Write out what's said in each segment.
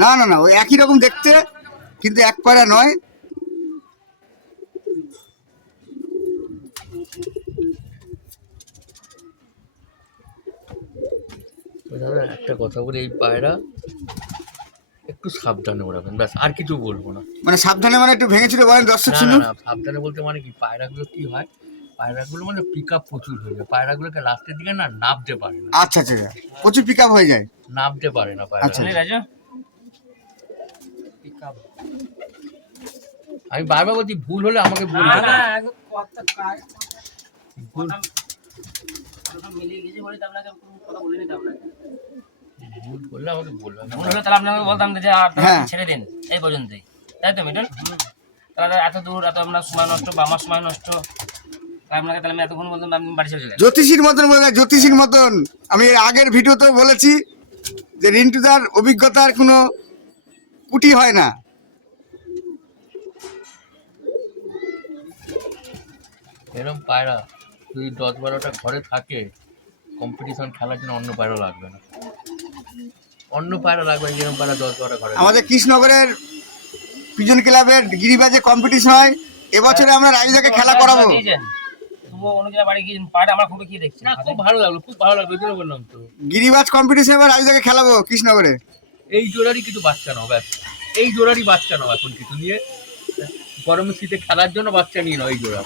না না না, ওই একই রকম দেখতে, কিন্তু এক পায়রা নয়। একটা কথা বলি, এই পায়রা একটু সাবধানে ওড়াবেন, ব্যাস, আর কিছু বলবো না। মানে সাবধানে মানে একটু ভেঙে ছিল বলেন দর্শক না শুনুন। না, সাবধানে বলতে মানে কি, পায়রাগুলো কি হয়, পায়রাগুলো মানে পিক আপ প্রচুর হয়ে যায়, পায়রাগুলোকে লাস্টের দিকে না নামতে পারে না। আচ্ছা আচ্ছা, প্রচুর পিক আপ হয়ে যায়, নামতে পারে না পায়রা। আচ্ছা। আমি বারবার বলছি, ভুল হলে আমাকে ভুল না বলবেন। না, ভুল মিলিয়ে গেছে বলে তো আপনাকে কোনো কথা বলিনি তো আপনাকে। ভুল করলে আমাকে বলবেন। ভুল হলে তাহলে আপনাকে বলতাম যে আপনারা হ্যাঁ। ছেড়ে দিন এই পর্যন্তই, তাই তো মিটন? তাহলে এত দূর, এত আপনার সময় নষ্ট বা আমার সময় নষ্ট, তাই আপনাকে তাহলে আমি এতক্ষণ বলতাম আপনি বাড়ি চলে গেলেন। জ্যোতিষীর মতন বলে, জ্যোতিষীর মতন। আমি এর আগের ভিডিওতেও বলেছি যে রিন্টুদার অভিজ্ঞতার কোনো কুটি হয় না। এরকম পায়রা যদি 10-12টা ঘরে থাকে, কম্পিটিশন খেলার জন্য অন্য পায়রা লাগবে না, অন্য পায়রা লাগবে না, যেরকম পায়রা 10-12টা ঘরে। আমাদের কৃষ্ণনগরের পিজন ক্লাবের গিরিবাজে কম্পিটিশন হয়, এবছরে আমরা রাইজাকে খেলা করাবো। তবুও অন্য জায়গায় বাড়ি গিয়ে পাড়া আমার খুবই কি দেখছি না, খুব ভালো লাগলো, খুব ভালো লাগলো, এই জন্য বললাম তো। গিরিবাজ কম্পিটিশন এবার রাইজাকে খেলাবো কৃষ্ণনগরে। এই জোড়ারই কিছু বাচ্চা নাও, ব্যাস, এই জোড়ারই বাচ্চা নাও এখন কিছু নিয়ে, গরমের শীতে খেলার জন্য বাচ্চা নিয়ে নাও এই জোড়া।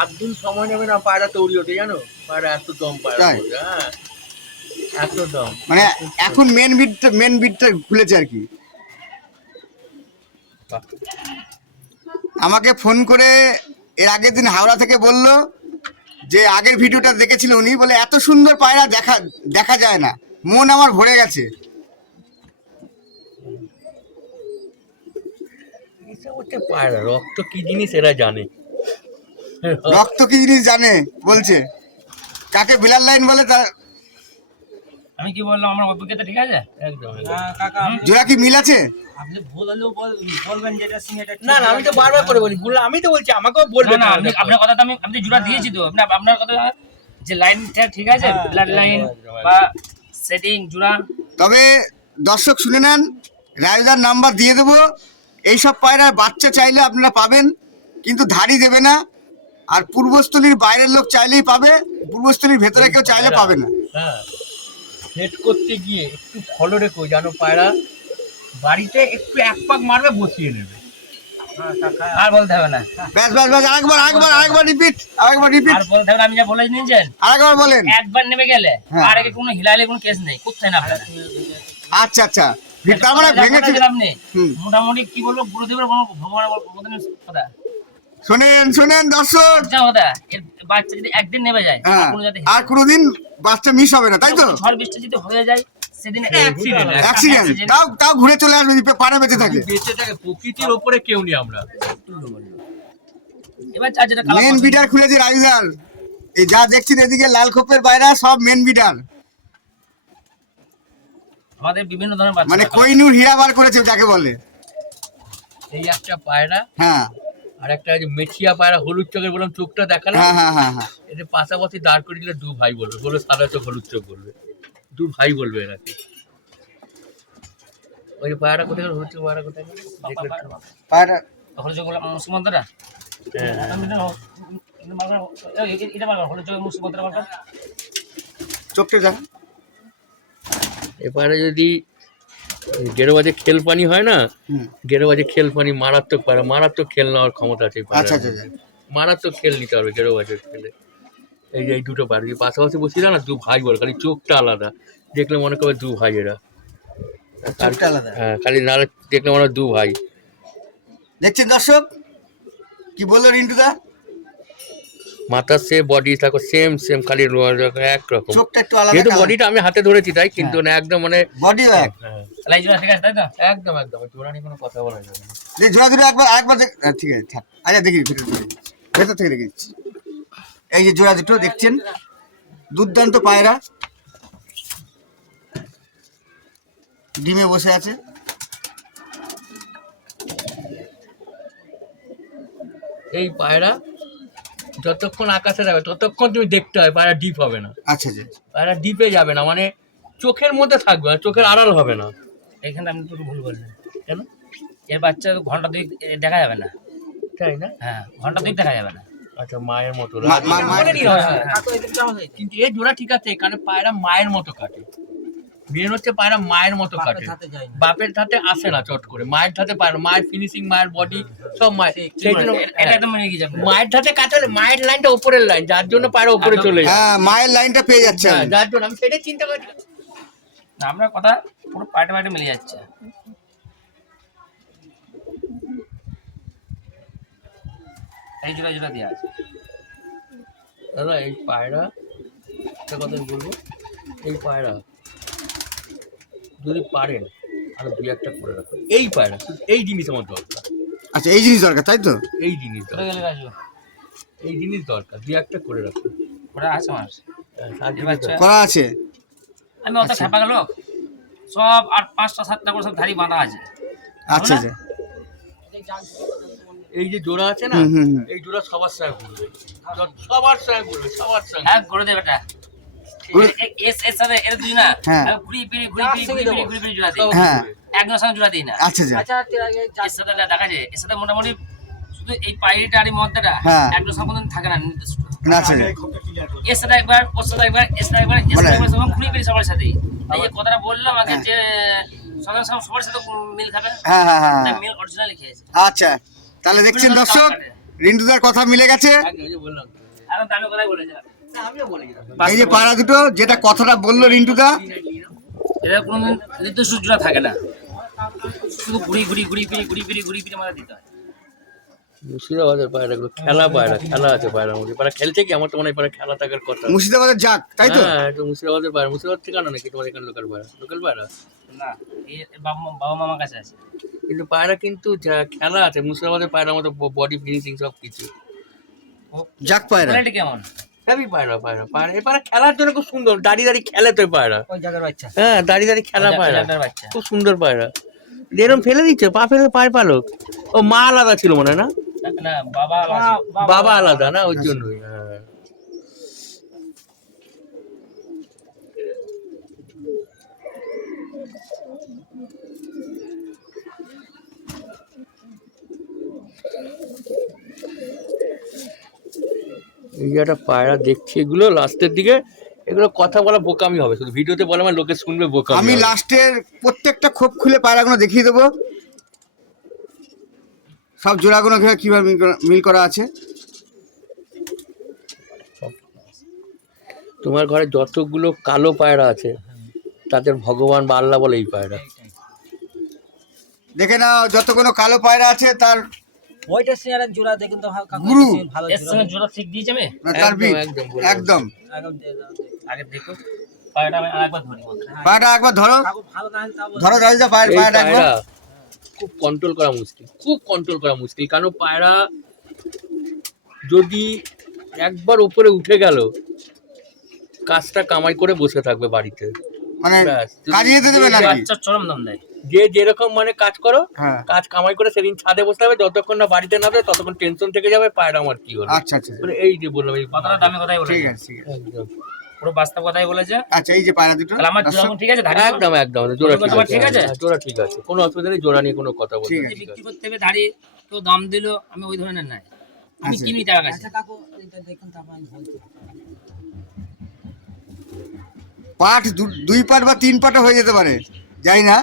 8 দিন সময় নেবে না পায়রা তৈরি হতে, জানো? পায়রা এত দম, পায়রা তাই? হ্যাঁ, এত দম। মানে এখন মেন বিটটা খুলেছে আর কি। আমাকে ফোন করে এর আগের দিন হাওড়া থেকে বলল যে আগের ভিডিওটা দেখেছিল উনি, বলে এত সুন্দর পায়রা দেখা যায় না, মন আমার ভরে গেছে। এসব হচ্ছে পায়রা, রক্ত কি জিনিস এরা জানে। রক্ত কি জিনিস জানে বলছে, কাকে বিলার লাইন বলে তা। আমি কি বললাম, আমার অভিজ্ঞতা ঠিক আছে? একদম। কাকা জোড়া কি মিল আছে? আপনি ভুল হলেও বলবেন যেটা সিং এটা না না, আমি তো বারবার করে বলি, ভুল আমি তো বলছি, আমাকেও বলবেন না না। আপনি, আপনার কথা তো আমি জোড়া দিয়েছি তো, আপনার কথা যে লাইনটা ঠিক আছে, ব্লাড লাইন বা সেটিং জোড়া। তবে দর্শক শুনে নেন, রাইজার নাম্বার দিয়ে দেবো। এইসব পায়রার বাচ্চা চাইলে আপনারা পাবেন, কিন্তু ধাড়ি দেবে না। আর পূর্বস্থলীর বাইরের লোক চাইলেই পাবে, পূর্বস্থলীর ভেতরে কেউ চাইলে পাবে না। হ্যাঁ, সেট করতে গিয়ে একটু ফলো রেখো, জানো পায়রা বাড়িতে একটু এক পাক মারবে, বসিয়ে নেবে, আর বলতে হবে না, ব্যাস ব্যাস ব্যাস, আরেকবার রিপিট। আর বলতে হবে না। আমি যা বলে নিয়েছেন, আরেকবার বলেন। একবার নেমে গেলে হ্যাঁ। আর আগে কোনো হিলাইলে কোনো কেস নেই, কোথায় না আপনারা। আচ্ছা আচ্ছা, তার মানে ভেঙেছে। আপনি হুম। মোটামুটি কি বলবো, গুরুদেবের ভগবানের কথা শোনেন দর্শক, কথা, এর বাচ্চা যদি একদিন নেমে যায়, হ্যাঁ, কোনো যাতে আর কোনোদিন বাচ্চা মিস হবে না, তাই তো? ঝড় বৃষ্টি যদি হয়ে যায় সেদিন অ্যাক্সিডেন্ট, তাও ঘুরে চলে আসবে, পাড়ে বেঁচে থাকে। বেঁচে থাকে, প্রকৃতির ওপরে কেউ নেই আমরা। এবার চার যেটা কালার মেন বিডার খুলেছে রাইজার। এই যা দেখছেন এদিকে লাল খোপের বাইরা সব মেন বিডার, আমাদের বিভিন্ন ধরনের বাচ্চা, মানে কোহিনূর হীরা বার করেছে যাকে বলে। এই একটা পায়রা, হ্যাঁ আর একটা যে মেছিয়া পায়রা, হলুদ চোখের, বললাম চোখটা দেখালাম, হ্যাঁ হ্যাঁ হ্যাঁ হ্যাঁ। এদের পাশাপাশি দাঁড় করে দিলে দু ভাই বলবে, বলে সাদা চোখ হলুদ চোখ বলবে, দু ভাই বলবে এনাকে। ওই যে পায়রা কোথায় গেল, হলুদ চোখ পায়রা কোথায় গেল, দেখলে একটু? পায়রা হলুদ চোখ মুসিমন্তরা, হ্যাঁ, এটা বার হলুদ চোখ মুসিমন্তরা বার কর। চোখটা যা। এ পায়রা যদি গেরোবাজে খেল পানি হয় না, হুম। গেরোবাজে খেল পানি মারাত্মক পায়রা, মারাত্মক খেল নেওয়ার ক্ষমতা আছে এই আচ্ছা পায়রার আচ্ছা, মধ্যে। মারাত্মক খেল নিতে হবে গেরোবাজের খেলে। এই যে এই দুটো পায়রা যে পাশাপাশি বসিয়ে না, দু ভাই বলে, খালি চোখটা আলাদা, দেখলে মনে করবে দু ভাই এরা। চোখটা আলাদা। হ্যাঁ, খালি নালে দেখলে মনে হয় দু ভাই। দেখছেন দর্শক, কি বললো রিন্টুদা? মাথার সে বডি থাকো সেম, খালি একরকম। চোখটা একটু আলাদা, যেহেতু বডিটা আমি হাতে ধরেছি তাই, কিন্তু না একদম মানে বডি হ্যাঁ, তাহলে এই জোড়া ঠিক আছে, তাই তো? একদম জোড়া নিয়ে কোনো কথা বলা যাবে না। যে জোড়া দুটো একবার ঠিক আছে, থাক। আচ্ছা দেখি ভেতর থেকে দেখেছি। এই যে জোড়া দুটো দেখছেন, দুর্দান্ত পায়রা, ডিমে বসে আছে। এই পায়রা যতক্ষণ আকাশে যাবে ততক্ষণ তুমি দেখতে হয়, পায়রা ডিপ হবে না। আচ্ছা আচ্ছা পায়রা ডিপে যাবে না, মানে চোখের মধ্যে থাকবে, চোখের আড়াল হবে না। এখানে আপনি একটু ভুল বললেন, কেন? এর বাচ্চা ঘন্টা দুই দেখা যাবে না। তাই না? হ্যাঁ, ঘন্টা দুই দেখা যাবে না। আচ্ছা, মায়ের মতো মায়ের- কিন্তু এই জোড়া ঠিক আছে, কারণ পায়রা মায়ের মতো কাটে। মেন হচ্ছে পায়রা মায়ের মতো কাটে, বাপের ধাতে আসে না চট করে। মায়ের ধাতে পায়রা, মায়ের ফিনিশিং, মায়ের বডি সব মায়ের। সেই জন্য এটা একদম মিলে গেছে আপনার। মায়ের ধাতে কাটালে মায়ের লাইনটা উপরের লাইন, যার জন্য পায়রা উপরে চলে যায়। হ্যাঁ, মায়ের লাইনটা পেয়ে যাচ্ছে হ্যাঁ, যার জন্য আমি সেটাই চিন্তা করি। না, আপনার কথা পুরো পাটে মিলে যাচ্ছে। এই জোড়া দেওয়া আছে। দাদা এই পায়রা একটা কথা আমি বলবো, এই পায়রা যদি পারেন আরো দুই একটা করে রাখুন। এই পায়রা শুধু এই জিনিস আমার দরকার, আচ্ছা, এই জিনিস দরকার তাই তো? এই জিনিস কোথায় দরকার, গেলে রাজু? এই জিনিস দরকার, দুই একটা করে রাখুন। ওরা আছে আমার। আর এই বাচ্চা করা আছে। আমি অত খেপা গেল, সব 8-5টা 7টা করে সব ধারি বাঁধা আছে। আচ্ছা আচ্ছা এই যে জোড়া আছে না, হুম, হুম, হুম। এই জোড়া সবার সঙ্গে ঘুরবে, সবার সঙ্গে ঘুরবে, সবার সঙ্গে। এক করে দে বেটা। এর সাথে এর দুই না, হ্যাঁ। ঘুরি ফিরি জোড়া দিই। হ্যাঁ। একজনের সঙ্গে জোড়া দিই না। আচ্ছা আচ্ছা এর সাথে দেখা যায়, এর সাথে মোটামুটি শুধু এই পাইরিটা আর এই মদ্দাটা হ্যাঁ। একজনের সঙ্গে কোনোদিন থাকে না নির্দিষ্ট। না, আচ্ছা আচ্ছা। এর সাথে একবার, ওর সাথে একবার, এর সাথে একবার, এর সাথে একবার, সব ঘুরি ফিরি সবার সাথেই। এই যে কথাটা বললাম আগে যে সবার সাথে মিল খাবে, হ্যাঁ হ্যাঁ হ্যাঁ হ্যাঁ। মিল অরিজিনালি খেয়েছে। আচ্ছা, তাহলে দেখছেন দর্শক, রিন্টুদার কথা মিলে গেছে। এই যে বললাম, এখন তো আমি কথাই বলেছিলাম, আমিও বলে গেলাম। এই যে পায়রা দুটো, যেটা কথাটা বললো রিন্টুদা, এরা কোনোদিন নির্দিষ্ট জোড়া থাকে না, শুধু ঘুরি ফিরি মাথা দিতে হয়। মুর্শিদাবাদের পায়রাগুলো খেলা পায়রা, খেলা আছে পায়রার মধ্যে। পায়রা খেলছে কি? আমার তো মনে হয় পায়রা খেলা থাকার কথা। মুর্শিদাবাদের যাক তাই তো? হ্যাঁ, এটা মুর্শিদাবাদের পায়রা। মুর্শিদাবাদ থেকে আনো নাকি তোমার এখানে লোকাল পায়রা? লোকাল পায়রা না, এই বাবা মামার কাছে আছে। কিন্তু পায়রা কিন্তু খেলা আছে মুর্শিদাবাদের পায়রার মতো, বডি ফিনিশিং সব কিছু। যাক পায়রা। কোয়ালিটি কেমন? হেভি পায়রা, পায়রা এই পায়রা খেলার জন্য খুব সুন্দর। দাঁড়িয়ে খেলে তো পায়রা। ওই জায়গার বাচ্চা। হ্যাঁ, দাঁড়িয়ে খেলা পায়রা, জায়গার বাচ্চা। খুব সুন্দর পায়রা। এরম ফেলে দিচ্ছে, পা ফেলে পায়ের পালক। ও মা আলাদা ছিল মনে হয় না? না, বাবা বাবা আলাদা না, ওই জন্যই। হ্যাঁ, এই যে একটা পায়রা দেখছি, এগুলো লাস্টের দিকে এগুলো কথা বলা বোকামি হবে, শুধু ভিডিওতে বলে আমার লোকে শুনবে বোকামি আমি হবে। লাস্টের প্রত্যেকটা খোপ খুলে পায়রাগুলো দেখিয়ে দেবো, সব জোড়াগুলো কিভাবে মিল করা আছে। তোমার ঘরে যতগুলো কালো পায়রা আছে তাদের ভগবান বা আল্লাহ বলে এই পায়রা। দেখে নাও, যতগুলো কালো পায়রা আছে তার ওইটা সিনারের জোড়া দেখুন তো গুরু। ভালো এর সঙ্গে জোড়া ঠিক দিয়েছে আমি তার একদম, বীজ একদম বলে একদম। একদম দিয়ে দাও। আগে দেখো পায়রাটা আমি আরেকবার ধরি বলতে। পায়রাটা একবার ধরো, কাকু ভালো না হলে তাও বলবো। ধরো রাজদা, এই পায়রাটা একবার। পায়রা খুব কন্ট্রোল করা মুশকিল, খুব কন্ট্রোল করা মুশকিল। কারণ পায়রা যদি একবার উপরে উঠে গেল, কাজটা কামাই করে বসে থাকবে বাড়িতে। মানে ব্যাস, কাজে যেতে দেবে না আর কি। বাচ্চা চরম দাম দেয়। যে যেরকম মানে কাজ করো, হ্যাঁ, কাজ কামাই করে সেদিন ছাদে বসে থাকবে, যতক্ষণ না বাড়িতে নামবে ততক্ষণ টেনশন থেকে যাবে পায়রা আমার কি হলো। আচ্ছা আচ্ছা, মানে এই যে বললাম, এই কথাটা দামি কথাই বলেছে, ঠিক আছে ঠিক আছে। একদম পুরো বাস্তব কথাই বলেছে। আচ্ছা, এই যে পায়রা দুটো, তাহলে আমার জোড়া দর্শক, ঠিক আছে, ধারি একদম একদম জোড়া ঠিক তোমার আছে, ঠিক আছে? হ্যাঁ, জোড়া ঠিক আছে, কোনো অসুবিধা নেই। জোড়া নিয়ে কোনো কথা বলতে ঠিক নেই, আছে। ঠিক বিক্রি আছে। করতে হবে ধারি, তো দাম দিল, আমি ওই ধরনের নাই, আমি আচ্ছা। কিনি টাকা কাছে। আচ্ছা কাকু এটা দেখুন তারপর আমি বলছি। পাট দুই পাট বা তিন পাটও হয়ে যেতে পারে, জানি না,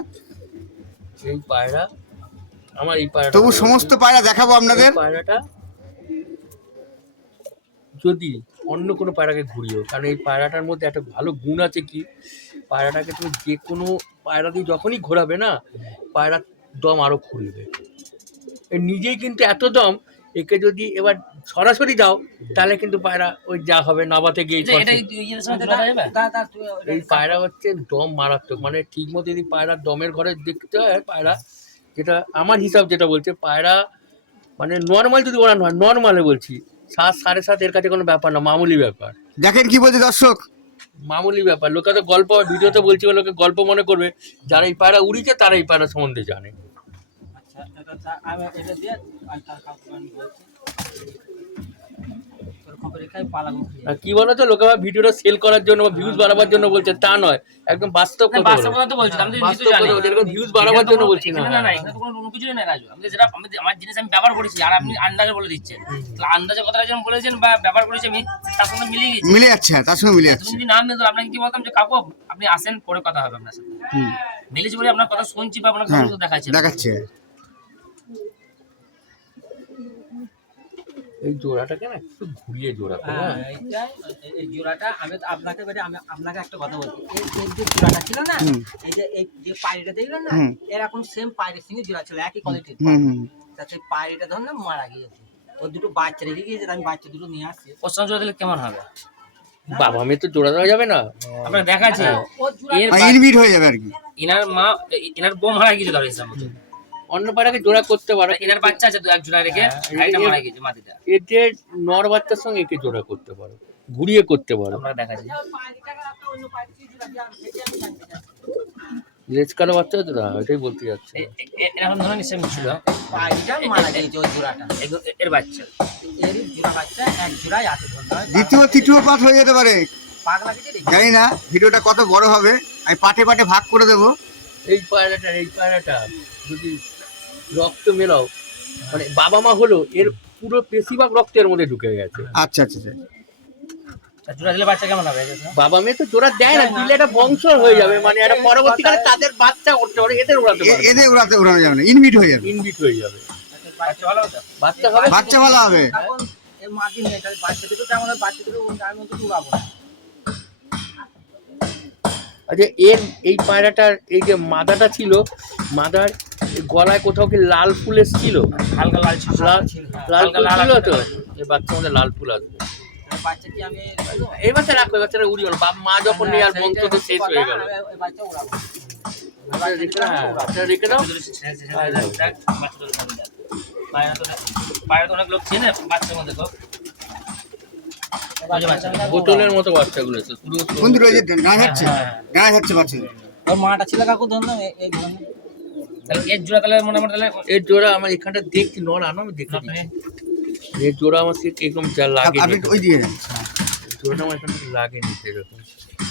এই পায়রা আমার, এই পায়রাটা তবু সমস্ত পায়রা দেখাবো আপনাদের। এই পায়রাটা যদি অন্য কোনো পায়রাকে ঘুরিও, কারণ এই পায়রাটার মধ্যে একটা ভালো গুণ আছে কি, পায়রাটাকে তুমি যে কোনো পায়রা দিয়ে যখনই ঘোরাবে না, পায়রার দম আরো খুলবে। এ নিজেই কিন্তু এত দম, একে যদি এবার সরাসরি যাও তাহলে কিন্তু পায়রা ওই যা হবে নাবাতে গিয়ে এটা ইয়ের সঙ্গে জোড়া যাবে? দাদা তুই এই পায়রা হচ্ছে দম মারাত্মক, মানে ঠিক মতো যদি পায়রার দমের ঘরে দেখতে হয় পায়রা, যেটা আমার হিসাব যেটা বলছে, পায়রা মানে নর্মাল যদি ওড়ানো হয়, নর্মালে বলছি 7-7.5 এর কাছে কোনো ব্যাপার না, মামুলি ব্যাপার, দেখেন কি বলছে দর্শক, মামুলি ব্যাপার। লোকে তো গল্প, ভিডিওতে বলছি লোকে গল্প মনে করবে, যারা এই পায়রা উড়িছে তারা এই পায়রা সম্বন্ধে জানে। আচ্ছা এটা আমি এটা দিয়ে আর তার কাকু আমি বলছি। তোর খবরে খাই পালাবো আর কি বলতো লোকে আবার ভিডিওটা সেল করার জন্য বা ভিউজ বাড়াবার জন্য বলছে, তা নয়, একদম বাস্তব না, কথা বাস্তব বলো। কথা তো বলছিলাম, আমি তো বাস্তব নিশ্চয়ই জানি। কথা বলছি, এরকম ভিউজ বাড়াবার জন্য বলছি না। না, এখানে তো কোনো কিছুই নাই রাজু। আমি যেটা আমার জিনিস আমি ব্যবহার করেছি আর আপনি আন্দাজে বলে দিচ্ছেন। তাহলে আন্দাজে কথাটা যখন বলেছেন বা ব্যবহার করেছি আমি, তার সঙ্গে মিলিয়ে গেছে। মিলে যাচ্ছে, হ্যাঁ, তার সঙ্গে মিলে তুমি যাচ্ছে। যদি নাম নিতে আপনাকে কি বলতাম যে কাকু আপনি আসেন, পরে কথা হবে আপনার সাথে। হুম, মিলেছি বলে আপনার কথা শুনছি বা আপনার হ্যাঁ, কথা দেখাচ্ছে। দেখাচ্ছে। এই জোড়াটাকে না একটু ঘুরিয়ে জোড়াতে, হ্যাঁ, হ্যাঁ। এই জোড়াটা আমি তো আপনাকে আমি আপনাকে একটা কথা বলছি, এই যে জোড়াটা ছিল না, হুম। এই যে পায়রিটা দেখলেন না, হুম। এরকম সেম পায়রির সঙ্গে জোড়া ছিল, একই কোয়ালিটির। হুম, হুম। তাতে পায়রিটা ধর না মারা গিয়েছে, ওর দুটো বাচ্চা রেখে গিয়েছে, আমি বাচ্চা দুটো নিয়ে আসছি। ওর সঙ্গে জোড়া দিলে কেমন হবে? বাবা মেয়ে তো জোড়া দেওয়া যাবে না। আপনার দেখাচ্ছে ওর জোড়া এর ইনভিট হয়ে যাবে আর কি। ইনার মা, ইনার বউ মারা গিয়েছে ধরে হিসাব মতো। অন্য পায়রাকে জোড়া করতে পারো, ইনার বাচ্চা আছে তো এক জোড়া রেখে, হ্যাঁ, এটা মারা গিয়েছে মাটিটা। এতে নর বাচ্চার সঙ্গে একে জোড়া করতে পারো, ঘুরিয়ে করতে পারো। আপনার দেখাচ্ছে পায়রিটাকে একটা অন্য পায়রির সঙ্গে জোড়া দিয়ে আমি সেটা আমি জানতে চাচ্ছি। লেজ কালো বাচ্চা হতো না, এটাই বলতে যাচ্ছে। এরকম ধরনের সেম ছিল পায়রিটা মারা গিয়েছে ওই জোড়াটা, এর বাচ্চা। এর জোড়া বাচ্চা এক জোড়ায় আছে ধরতে হয়। দ্বিতীয় তৃতীয় পাঠ হয়ে যেতে পারে, পাগলা কেটে রেখে জানি না ভিডিওটা কত বড় হবে। আমি পাঠে পাঠে ভাগ করে দেবো। এই পায়রাটা যদি রক্ত মেলাও, মানে বাবা মা হলো, এর পুরো বেশিরভাগ রক্ত এর মধ্যে ঢুকে গেছে। আচ্ছা, আচ্ছা, আচ্ছা। আর জোড়া দিলে বাচ্চা কেমন হবে? বাবা মেয়ে তো জোড়া দেয় না, দিলে একটা বংশ হয়ে যাবে, মানে একটা পরবর্তীকালে তাদের বাচ্চা করতে পারে, এদের উড়াতে পারবে, এদের উড়ানো যাবে না, ইনভিট হয়ে যাবে। ইনবিট হয়ে যাবে, বাচ্চা ভালো হতো। বাচ্চা হবে। বাচ্চা ভালো হবে। এখন এর মাটি নেই, তাহলে বাচ্চা দুটো তেমন হয়, বাচ্চা দুটো আমি মতো উড়াবো না। আচ্ছা, এর এই পায়রাটার এই যে মাদাটা ছিল, মাদার গলায় কোথাও কি লাল ফুল এসেছিল? হালকা লাল ছিল। লাল ফুল লাল ছিল তো, আসবে। এই বাচ্চার মধ্যে লাল ফুল আসবে। তাহলে বাচ্চা কি আমি এই বাচ্চা রাখবে, বাচ্চাটা উড়িও না, বাপ মা যখন নেই আর বংশ তো শেষ হয়ে গেল। ওই বাচ্চা উড়াবো। বাচ্চা রেখে দাও। পায়রা তো অনেক লোক চেনে বাচ্চার মধ্যে তো। বোতলের মতো বাচ্চাগুলো আছে, পুরো বন্ধু রয়েছে, ডানা যাচ্ছে, ডানা যাচ্ছে বাচ্চাদের। ওর মাটা ছিল কাকু ধর না, এই ধরনের। তাহলে এর জোড়া তাহলে মোটামুটি তাহলে এর জোড়া আমার এখানটা দেখছি, নর আনো আমি দেখে দিচ্ছি। এর জোড়া আমার ঠিক এরকম যা লাগে, আপনি ওই দিকে যান। জোড়াটা আমার এখানে লাগে নিতে এরকম।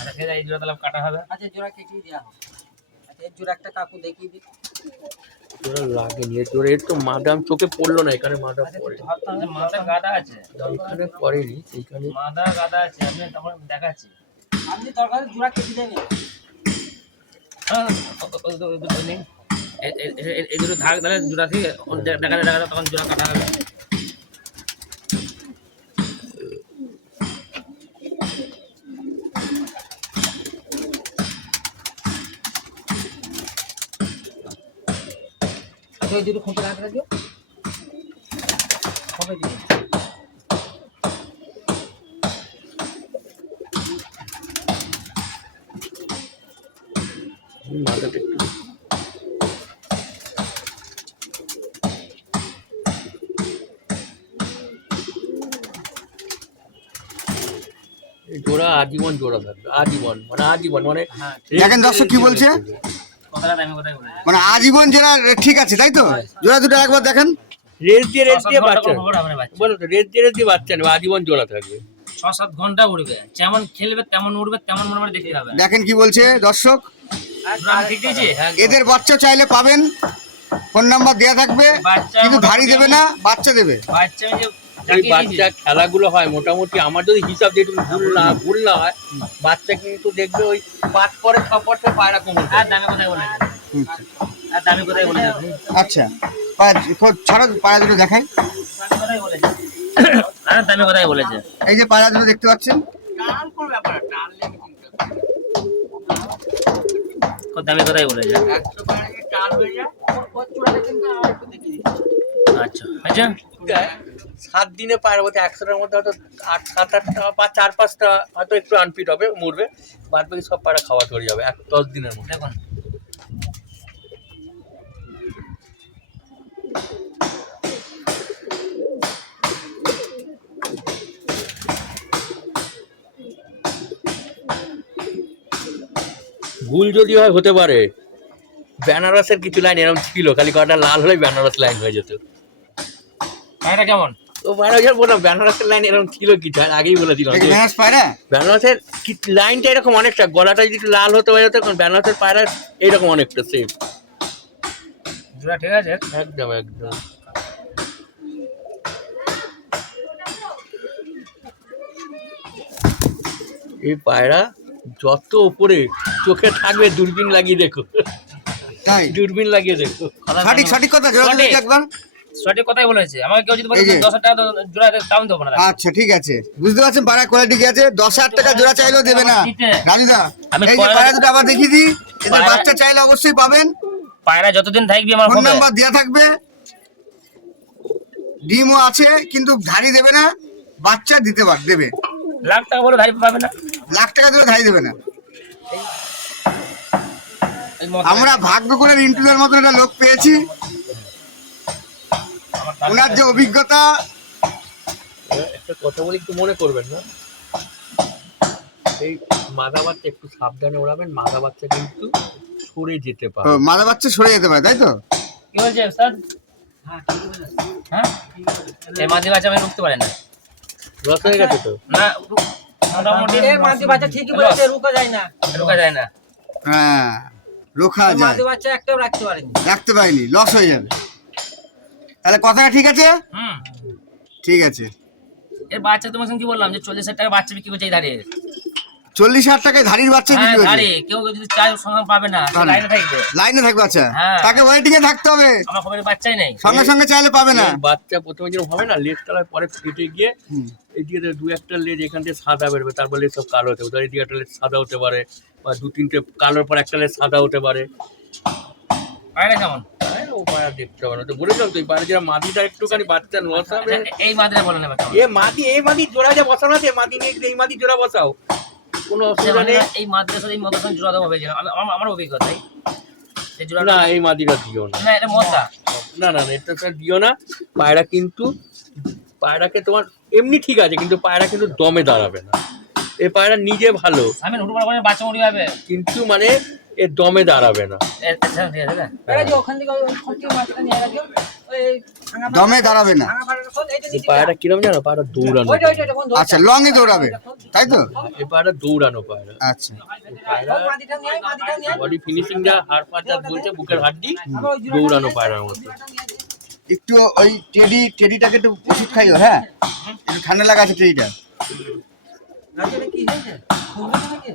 আচ্ছা, এই জোড়া তাহলে কাটা হবে। আচ্ছা জোড়া কেটে দেওয়া হবে। আচ্ছা এর জোড়া একটা কাকু দেখিয়ে দিই। জোড়া লাগেনি, এর জোড়া এর তো মাদাম চোখে পড়লো না, এখানে মাদা পড়ে, আচ্ছা, মাথা গাদা আছে, এখানে পড়েনি, এইখানে। মাথা গাদা আছে, আমি তখন দেখাচ্ছি। আপনি দরকার জোড়া কেটে দেবেন। এই দুটো থাক, তাহলে জোড়া থেকে দেখা তখন জোড়া কাটা হবে। আচ্ছা ওই দুটো খুঁটে রাখা রাখো। হবে দিন। মাদাটা একটু এই জোড়া আজীবন জোড়া থাকবে, আজীবন মানে হ্যাঁ, দেখেন দর্শক কি বলছে, কথাটা আমি কোথায় বলি? মানে আজীবন যেটা ঠিক আছে, তাই তো? জোড়া দুটো একবার দেখেন। রেস দিয়ে বাচ্চা, খবর হবে না বাচ্চা। বলো তো, রেস দিয়ে বাচ্চা নেবে, আজীবন জোড়া থাকবে। 6-7 ঘন্টা উড়বে, যেমন খেলবে তেমন উড়বে, তেমন মোটামুটি দেখতে হবে। দেখেন কি বলছে দর্শক। জোড়া আমি ঠিক দিয়েছি? এদের বাচ্চা চাইলে পাবেন, ফোন নাম্বার দেওয়া থাকবে, বাচ্চা কিন্তু ধাড়ি দেবে না, বাচ্চা দেবে। বাচ্চা আমি যে এই জাগিয়ে বাচ্চা দিয়েছি। খেলাগুলো হয় মোটামুটি, আমার যদি হিসাব যেটুকু ভুল না হয়, বাচ্চা কিন্তু দেখবে ওই 5 পরে 6 পর থেকে পায়রা কমন আর দামে কোথায় বলেছে? হুম। আর দামে কোথায় বলেছে আপনি? আচ্ছা, ছড়া পায়রা দুটো দেখাই। দামে কোথায় বলেছে? আর দামে কোথায় বলেছে? এই যে পায়রা দুটো দেখতে পাচ্ছেন, ওর দামে কোথায় বলেছে? ওর জোড়াটা কিন্তু আমার একটু দেখিয়ে দিই। আচ্ছা আচ্ছা 7 দিনে পায়রা বলতে 100টার মধ্যে হয়তো 7-8টা বা 4-5টা হয়তো একটু আনফিট হবে, মরবে, বাদ বাকি সব পায়রা খাওয়া ধরে যাবে 10 দিনের মধ্যে। দেখুন ভুল যদি হয় হতে পারে, বেনারসের কিছু লাইন এরকম ছিল, খালি কটা লাল হলে বেনারস লাইন হয়ে যেত। পায়রাটা কেমন? ও পায়রা যখন বললাম বেনারসের লাইন এরকম ছিল কিছু আর আগেই বলেছিলাম এটা কি যে বেনারস পায়রা? বেনারসের লাইনটা এরকম অনেকটা, গলাটা যদি একটু লাল হতে পারে তখন বেনারসের পায়রা এইরকম অনেকটা সেম। জোড়া ঠিক আছে? একদম একদম। এই পায়রা যত উপরে চোখে থাকবে দূরবীন লাগিয়ে দেখো, তাই দূরবীন লাগিয়ে দেখো। সঠিক সঠিক কথা, জোড়া দিলে একবার। সঠিক কথাই বলেছে। আমাকে কেউ যদি বলে এই যে। 10,000 টাকা জোড়া দাম দেবো না। আচ্ছা ঠিক আছে, বুঝতে পারছেন পায়রা কোয়ালিটি কি আছে। 10,000 টাকা জোড়া চাইলেও দেবে না রাজুদা। আমি এই যে পায়রা দুটো আবার দেখিয়ে দিই, এদের পায়রা- বাচ্চা চাইলে অবশ্যই পাবেন। পায়রা যতদিন থাকবে আমার ফোন হবে। নাম্বার দেওয়া থাকবে, ডিমও আছে, কিন্তু ধাড়ি দেবে না, বাচ্চা দেবে। লাখ টাকা বলে ধারি পাবে না। লাখ টাকা দিলে ধাড়ি দেবে না। এই মত- আমরা ভাগ্য করে রিন্টুদের মতন একটা লোক পেয়েছি, আমার টাকা- ওনার যে অভিজ্ঞতা। একটা কথা বলি, একটু মনে করবেন না, এই মাদা বাচ্চা একটু সাবধানে ওড়াবেন। মাদা বাচ্চা কিন্তু সরে যেতে পারে। মাদা বাচ্চা সরে যেতে পারে, তাই তো? কি বলছে উস্তাদ? হ্যাঁ ঠিক বলেছেন। হ্যাঁ? এই মাঝে বাচ্চা আমি রুখতে পারি না। লস হয়ে গেছে তো। না, মোটামুটি এই মাঝি বাচ্চা ঠিকই বলেছে, রুকা যায় না। রোকা যায় না। হ্যাঁ, রোখা এই যায়, মাঝি বাচ্চা একটাও রাখতে পারেনি। রাখতে পারিনি, লস হয়ে যাবে। তাহলে কথাটা ঠিক আছে? হুম। ঠিক আছে। এর বাচ্চা তোমার সঙ্গে কি বললাম যে 40,000 টাকা বাচ্চা বিক্রি করছে এই ধারে। 40,000 টাকায় ধাড়ির বাচ্চা হ্যাঁ, বিক্রি ধারে হয়েছে। কেউ যদি চায় সঙ্গে পাবে না, সে পাবে না। লাইনে থাকবে। লাইনে থাকবে, আচ্ছা। হ্যাঁ। তাকে ওয়েটিং এ থাকতে হবে, আমার খবরের বাচ্চাই নেই। সঙ্গে সঙ্গে চাইলে পাবে না। এই বাচ্চা প্রথমে যেরকম হবে না, লেজ তলায় পরে ফেটে গিয়ে হুম। এই দিকে দু একটা লেজ এখান থেকে সাদা বেরোবে, তারপর লেজ সব কালো হতে পারে। এদিকে একটা লেজ সাদা হতে পারে, বা দু তিনটে কালোর পর একটা লেজ সাদা হতে পারে। পায়রা কেমন? ও পায়রা দেখতে হবে না তো, বলেছিলাম তো এই পায়রা যারা মাদিটা একটুখানি বাচ্চা লস হবে। এই মাদ্রে বলে নেবে কেমন? এই মাদি জোড়া যা বসানো আছে, মাদি নিয়ে এই মাদি জোড়া বসাও, কোনো অসুবিধা নেই। এই মাদ্রাসা এই মদরসা জোড়া দেবো ভেবেছিলাম। আমার অভিজ্ঞতাই এই জোড়া না, এই মাদিটা দিও না। না, এটা মদা। না না না, এটা দিও না। পায়রা কিন্তু, পায়রাকে তোমার এমনি ঠিক আছে, কিন্তু পায়রা কিন্তু দমে দাঁড়াবে না। এই পায়রা নিজে ভালো, আমি হুটুপাড়া করে বাচ্চা মুড়ি হবে। কিন্তু মানে এর দমে দাঁড়াবে না। আচ্ছা, ঠিক আছে না? এই যে ওখান থেকে ওই খুঁটি মাছটা নিয়ে রাখো। ওই ভাঙা দমে দাঁড়াবে না। ভাঙা ফাটাটা খোল, এইটা এই দিতে পায়রা কিরম জানো, পায়রা দৌড়ানো। ওইটা কোন ধরছে? আচ্ছা, লং এ দৌড়াবে, তাই তো? এই পায়রা দৌড়ানো পায়রা। আচ্ছা, পায়রা মাটিটা নিয়ে আয়, মাটিটা নিয়ে আয়। বডি ফিনিশিং যা হাড় ফাড় যা বলছে, বুকের হাড্ডি আবার ওই জোড়াটা দৌড়ানো নিয়ে আয়, পায়রার মতো। জোড়াটা নিয়ে আয়। একটু ওই টেডিটাকে একটু ওষুধ খাইও, হ্যাঁ? একটু ঠান্ডা লাগা আছে টেডিটা। রাজু, এটা কি হয়েছে? খুলবে না নাকি?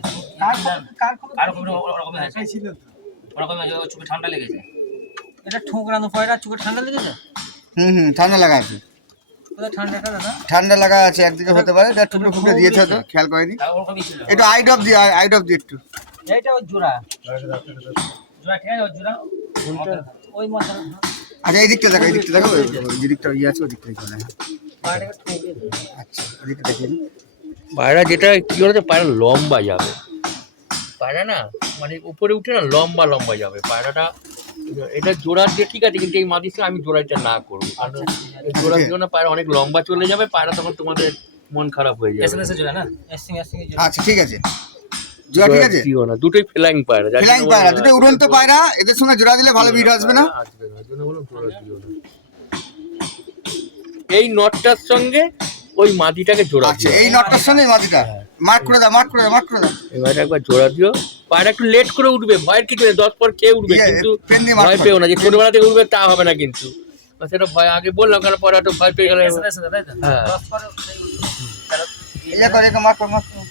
কার খবর? আর খবর ওরকমই হয়েছে। ওরকমই হয়েছে, ওর চোখে ঠান্ডা লেগেছে। এটা ঠোকরানো পয়রা, চোখে ঠান্ডা লেগেছে? ঠান্ডা লাগা আছে, কোথায় ঠান্ডাটা দাদা? ঠান্ডা লাগা আছে একদিকে হতে পারে। এটা টুকরো ফুকরো দিয়েছে হয়তো, খেয়াল করেনি। তাও ওরকমই ছিল। একটু আইড অফ দিয়ে, আইড অফ দিয়ে একটু। এইটা ওই জোড়া, জোড়া ঠিক আছে, ওর জোড়া। ওই মাথা আচ্ছা, এই দিকটা দেখো, এই দিকটা দেখো, ওই যে দিকটা ইয়ে আছে, ওই দিকটা দেখো। পয়রাটাকে ঠোকে। আচ্ছা, ওই দিকটা দেখে নিন। পায়রা যেটা কি বলতো, পায়রা লম্বা যাবে। পায়রা না মানে উপরে উঠে না লম্বা লম্বা যাবে পায়রাটা। এটা জোড়ার দিয়ে ঠিক আছে, কিন্তু এই মাদির সঙ্গে আমি জোড়াইটা না করবো, কারণ এই জোড়ার জন্য পায়রা অনেক লম্বা চলে যাবে, পায়রা তখন তোমাদের মন খারাপ হয়ে যাবে। এসএমএস জোড়া না? এসিং এসিং জোড়া। আচ্ছা ঠিক আছে, জোড়া ঠিক আছে। দিও না, দুটোই ফ্লাইং পায়রা। যার ফ্লাইং জন্য পায়রা, বললাম, দুটো উড়ন্ত পায়রা, এদের সঙ্গে জোড়া দিলে ভালো ভিড় আসবে না। আসবে না, ওই জন্য বললাম জোড়া দিও না। এই নটটার সঙ্গে ওই মাদিটাকে জোড়া আচ্ছা, দিও। এই নটটার সঙ্গে এই মাটিটা মার্ক করে দাও, মার্ক করে দাও, মার্ক করে দাও। এবার একবার জোড়া দিও। পায়রা একটু লেট করে উঠবে, ভয়ের কিছু নেই, 10 পর খেয়ে উঠবে, ইয়ে, কিন্তু পেন দিয়ে mark ভয় করো। পেও না যে ছোটবেলা থেকে উঠবে তা হবে না কিন্তু। আর সেটা ভয় আগে বললাম, কারণ পরে একটু ভয় পেয়ে গেলে। এসএমএস তাই তো? হ্যাঁ, ইয়ে করে একে মার্ক করো, মার্ক করো।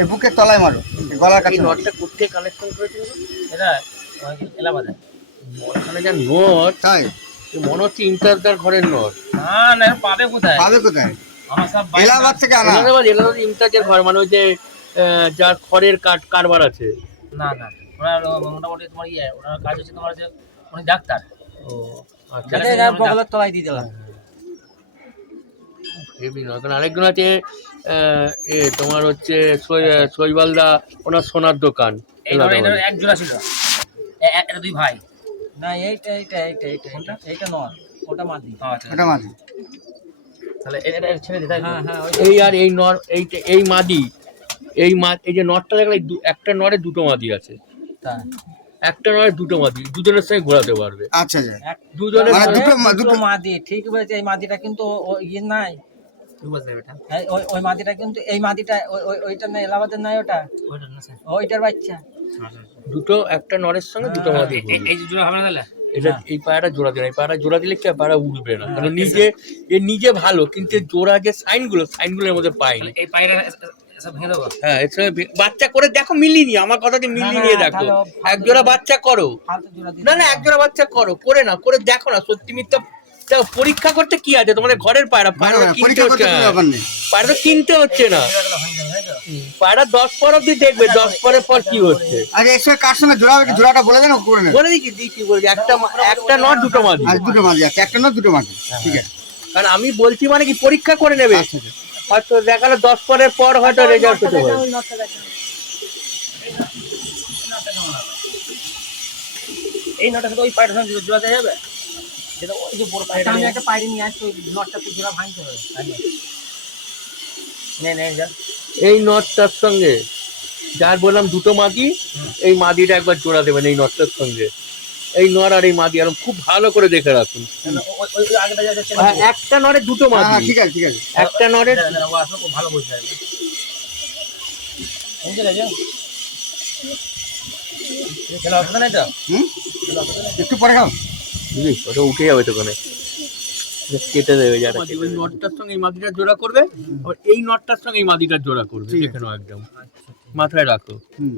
এই বুকের তলায় মারো, এই গলার এই কাছে মারো। নটটা কোথায় কালেকশন করেছিল? এটা এলাহাবাদে। ওখানে যা নট, তাই মনে হচ্ছে ইমতাজদার ঘরের নট। না না, এটা পাবে কোথায়? পাবে কোথায়? আমার সব এলাহাবাদ থেকে আনা। এলাহাবাদ ইমতাজের ঘর, মানে ওই যে যার খড়ের কারবার আছে। না না, ওনার মোটামুটি তোমার ইয়ে, ওনার কাজ হচ্ছে তোমার যে উনি ডাক্তার। ও আচ্ছা, তাহলে এটা বগলের তলায় দিয়ে দিলাম। হেভি নয়। কারণ আরেকজন আছে তোমার হচ্ছে শৈবালদা, ওনার সোনার দোকান। এই ধরো এক জোড়া ছিল, এটা দুই ভাই। না, এইটা এইটা এইটা এইটা এইটা এইটা নয়, ওটা মাদি। আচ্ছা, ওটা মাটি। তাহলে এটা ছেড়ে দিই তাই তো? হ্যাঁ হ্যাঁ, ওই এই আর এই নর, এই মাদি, এই যে নটটা দেখলে একটা নরে দুটো মাদি আছে। তাই। একটা নয় দুটো মাদি দুজনের সঙ্গে ঘোরাতে পারবে। আচ্ছা আচ্ছা। দুজনের মানে সঙ্গে দুটো মাদি ঠিক বলেছে। এই মাদিটা কিন্তু ইয়ে নাই, কি বলতে হবে এটা? ওই মাদিটা কিন্তু এই মাদিটা ওইটা না, এলাহাবাদের নাই, ওটা ওইটা না স্যার। ওইটার বাচ্চা। দুটো একটা নরের সঙ্গে দুটো মাদি ঘুরবে। এই যে জোড়া হবে না তাহলে? এটা এই পায়রাটা জোড়া দেবে, এই পায়রা জোড়া দিলে কি হয়, পায়রা উঠবে না, কারণ নিজে ভালো, কিন্তু এর জোড়া যে সাইনগুলোর মধ্যে পাইনি। এই পায়রা সব ভেঙে দেবো। হ্যাঁ, এর সঙ্গে বাচ্চা করে দেখো, মিলিয়ে নিয়ে আমার কথাটি মিলিয়ে নিয়ে দেখো। এক জোড়া বাচ্চা করো, ফালতু জোড়া দিতে না এক জোড়া বাচ্চা করো, করে দেখো না, সত্যি মিথ্যা তা পরীক্ষা করতে কি আছে, তোমাদের ঘরের পায়রা পায়রা কিনতে পরীক্ষা করতে হচ্ছে কোনো না, ব্যাপার নেই। পায়রা তো কিনতে হচ্ছে না, পায়রা 10 পর অব্দি দেখবে, 10 পরের পর কি হচ্ছে। আচ্ছা, এর সঙ্গে কার সঙ্গে জোড়া হবে, জোড়াটা বলে দেন, ও করে নেবে। বলে দিচ্ছি বলছি, একটা নট দুটো মাদি। আচ্ছা, দুটো মাঝি আছে, একটা না দুটো মাঝি, ঠিক আছে। কারণ আমি বলছি মানে কি, পরীক্ষা করে নেবে, আচ্ছা আচ্ছা। হয়তো দেখালো 10 পরের পর হয়তো রেজাল্ট হতে পারে। এই নটা সাথে ওই পায়রার সঙ্গে জোড়া দেওয়া যাবে? যেটা ওই যে বড় পায়রা আমি একটা পায়রি নিয়ে আসছি, ওই নটটা তো জোড়া ভাঙতে হবে। নে যা। এই নটটার সঙ্গে যার বললাম দুটো মাদি, এই মাদিটা একবার জোড়া দেবেন এই নটটার সঙ্গে, এই নর আর এই মাদি আর খুব ভালো করে দেখে রাখুন। ওই আগেটা যা যাচ্ছে হ্যাঁ, একটা নরে দুটো হ্যাঁ, মাদি, ঠিক আছে ঠিক আছে। একটা নরে ও আসলে খুব ভালো বলছে আমি। বুঝতে পেরেছো? খেলা হবে না এটা? হুম, একটু পরে খাও। বুঝলি, ওটা উঠে যাবে তোখানে, কেটে দেবে যারা। ওই নটটার সঙ্গে এই মাদিটা জোড়া করবে, আবার এই নটটার সঙ্গে এই মাদিটা জোড়া করবে, দেখে নাও একদম মাথায় রাখো। হুম,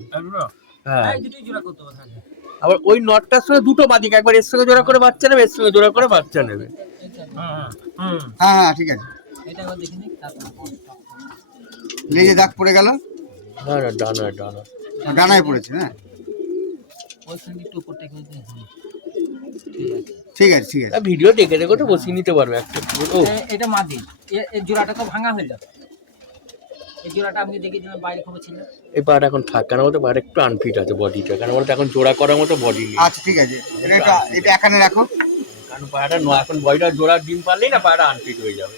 হ্যাঁ, এই দুটোই জোড়া করতে হবে তাহলে। আবার ওই নটটার সঙ্গে দুটো মাদিকে একবার এর সঙ্গে জোড়া করে বাচ্চা নেবে, এর সঙ্গে জোড়া করে বাচ্চা নেবে। হুম। হ্যাঁ হ্যাঁ, ঠিক আছে। এটা একবার দেখে নিই, তারপর লেজে দাগ পড়ে গেল, না ডানা ডানায় পড়েছে। হ্যাঁ, ওইখানে একটু উপরটা করে দিই। ঠিক আছে ঠিক আছে। ভিডিও দেখে দেখো তো বসিয়ে নিতে পারবে একটা। ও এটা মাদি, এই জোড়াটা তো ভাঙা হইলো। এই জোড়াটা আপনি দেখেছিলেন, বাইরে খবর ছিল। এই পাটা এখন থাক, কেন বলতো পাটা একটু আনফিট আছে বডিটা, কেন বলতো এখন জোড়া করার মতো বডি নেই। আচ্ছা ঠিক আছে, এটা এখানে রাখো। কারণ পাটা এখন বডিটা জোড়া ডিম পারলেই না পাটা আনফিট হয়ে যাবে।